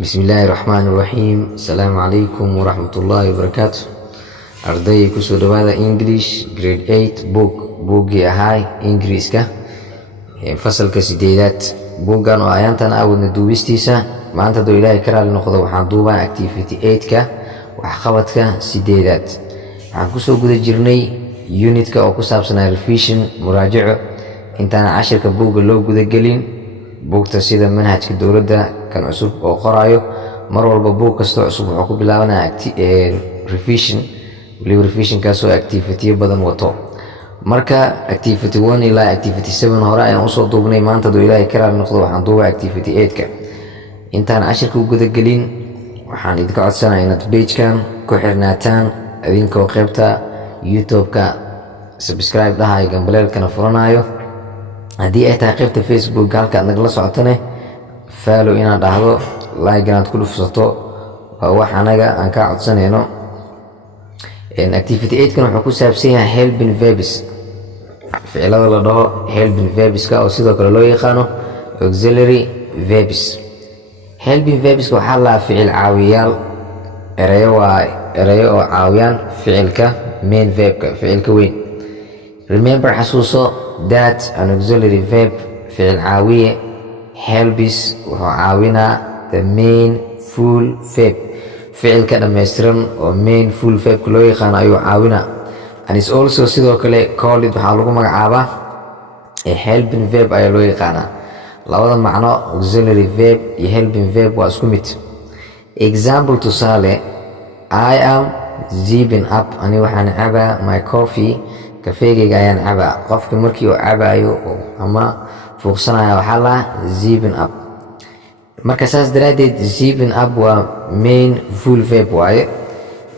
بسم الله الرحمن الرحيم. السلام عليكم ورحمة الله وبركاته. أرضي كسر هذا إنجليش جريد 8 بوجي هاي إنجليش كا فصل كسيدات بوجان وآيانتنا أو ندوبستيسا ما أنت دو إلهي كرال نقضة وحندوبا أكتيفيتي 8 كا وحقبت كا سيدات حنكسو قد جرني يونت كا أو كسابسنا ريفيشن مراجعة إنتانا 10 كبوج اللو قد جلين buugta sida manhajka dawladda kan cusub oo qoraayo mar walba buug kasta cusub wuxuu ku bilaabanaa revision kaasoo activity badan wato. marka activity 1 ilaa activity 7 hore ayaan usoo duubnay. maanta duu ilaahay karaal noqdo waxaan duubaa activity 8 ka. intaan cashirka u guda gelin waxaan idinka codsanayaa inaad page-kan ku xirnaataan idinkoo qaybta YouTube-ka subscribe dhahay gambaleelkana furanayo. haddii ay tahay qaybta Facebook halka aad nagala socotane follow inaad dhahdo, like inaad ku dhufsato, waa wax anaga aan ka codsanayno. activity 8 kan wuxuu ku saabsan yahay helping verbs, ficilada la dhaho helping verbs ka oo sidoo kale loo yaqaano auxiliary verbs. helping verbs ka waxaa la ficil caawiyaal, erayo oo caawiyaan ficilka main verb ka, ficilka weyn. remember xasuuso that an auxiliary verb ficil caawiye helps wuxuu caawinaa the main full verb, ficilka dhammaystiran oo main full verb loo yaqaan ayuu caawinaa. and is also sidoo kale called waxaa lagu magacaabaa a helping verb ayaa loo yaqaanaa. labada macno auxiliary verb iyo helping verb waa isku mid. example tusaale, I am zipping up, ani waxaan cabaa my coffee, kafeegayga ayaan cabaa. qofka markii uu cabaayo ama fuuqsanaya waxaa la zipping up. marka saas daraaddeed zipping up waa main full verb waaye.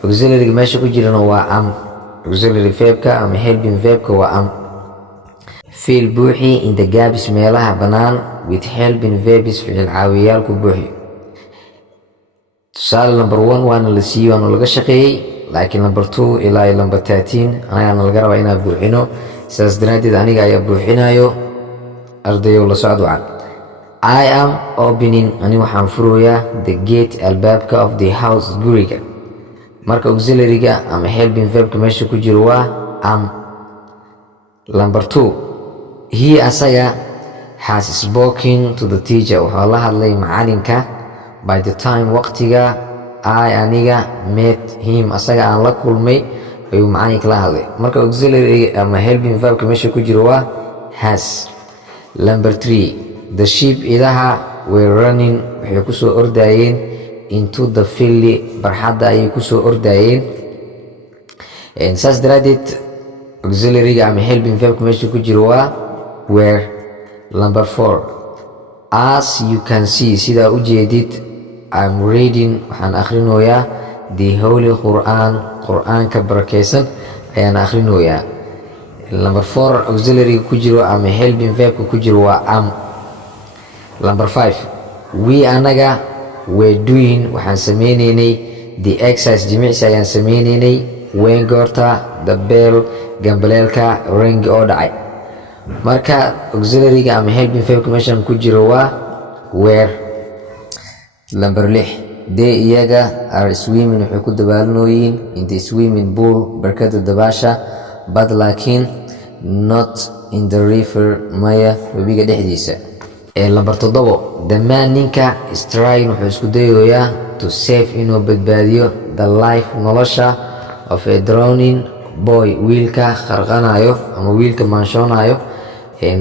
auxiliary meesha ku jirana waa am. auxiliary verbka ama helping verbka waa am. fill buuxi in the gaps meelaha bannaan with helping verbs ficil caawiyayaal ku buuxi. tusaale number 1 waana la siiyey waana laga shaqeeyey, laakiin number 2 ilaa number 13 anaana laga rabaa inaan buuxino. sidaas daraaddeed aniga ayaa buuxinayo. ardayow la socod wacan. I am opening, ani waxaan furayaa the gate albaabka of the house, guriga. marka auxiliary-ga ama helping verbka meesha ku jiro waa am. number 2, he asaga has spoken to the teacher, wuxuu la hadlay macalinka. by the time waqtiga I aniga met him, asaga aan la kulmay ayuu macalinka la hadlay. marka auxiliary ama helping verbka meesha ku jiro waa has. number 3, the sheep idaha were running, waxay ku soo ordayeen into the field, barxadda ayay ku soo ordayeen. saas daraaddeed auxiliary-ga ama helping verbka meesha ku jiro waa were. number 4, as you can see, sidaa u jeedid, I'm reading, waxaan akhrinoyaa the holy Quran, qur'aanka barakaysan ayaan akhrinoyaa. number 4 auxiliary-ga ku jiro ama helping verbka ku jiro waa am. number 5, we anaga were doing, waxaan sameynaynay the exercise, jimicsi ayaan sameynaynay when goorta the bell, gambaleelka ring oo dhacay. marka auxiliary-ga ama helping verbka meeshan ku jiro waa were. number 6, they iyaga are swimming, waxay ku dabaalanooyiin in the swimming pool, barkada dabaasha, but laakiin not in the river, maya webiga dhexdiisa. number 7, the man ninka is trying, wuxuu isku dayoyaa to save, inuu badbaadiyo the life, nolosha of a drowning boy, wiilka qarqanayo ama wiilka maanshoonaayo.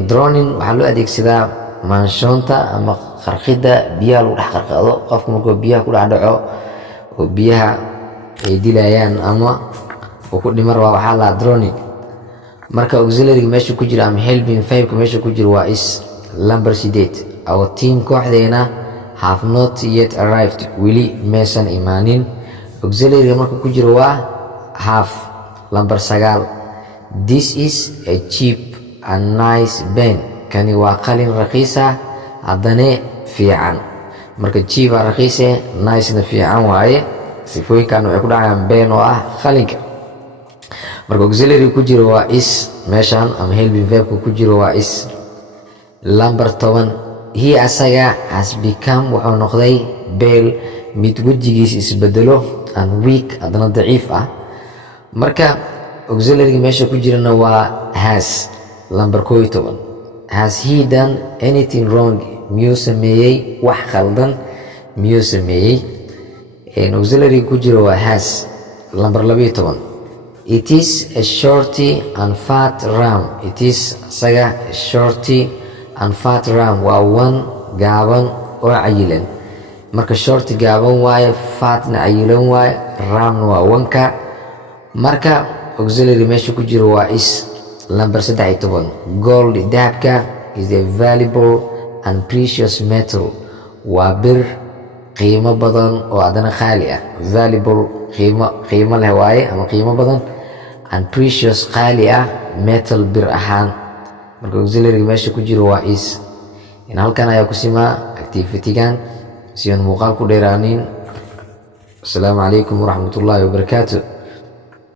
drowning waxaa loo adeegsadaa maanshoonta ama qarqida, biyaha lagu dhex qarqado. qofka markuu biyaha ku dhex dhaco oo biyaha ay dilayaan ama uu ku dhimar waa waxaa la drowning. marka auxiliary meesha ku jira ama helping verbka meesha ku jira waa is. number 8, our team kooxdeena have not yet arrived, weli meesan imaanin. auxiliary marka ku jira waa have. number 9, this is a cheap and nice pen, kani waa qalin raqiisa haddana fiican. marka cheap aa raqiise, nice-na fiican waaye. sifooyinkan waxay ku dhacayaan pen oo ah qalinka. marka auxiliary ku jiro waa is meeshan ama helping verbka ku jiro waa is. number 10, he asaga has become, wuxuu noqday pale mid wejigiisa isbedelo and weak haddana daciif ah. marka auxiliary meesha ku jirana waa has lambar 11. Has he done anything wrong? miyuu sameeyey wax khaldan miyuu sameeyey. auxiliary ku jira waa has lambar 12. It is a shorty and fat ram. It is isaga shorty and fat ram waa wan gaaban oo cayilan. marka shorty gaaban waaye, fatna cayilan waaye, ramna waa wanka. marka auxiliary meesha ku jira waa is lambar 13. Gold dahabka is a valuable and precious metal. waa bir qiimo badan oo adana qaali ah. valuable qiimo leh waaye ama qiimo badan, and precious qaali ah, metal bir ahaan. marka auxiliary meesha ku jiro waa is. halkan ayaa ku simaa activity-gan si aan muuqaal ku dheeraanin. Assalaamu calaykum waraxmatullaahi wabarakaatu.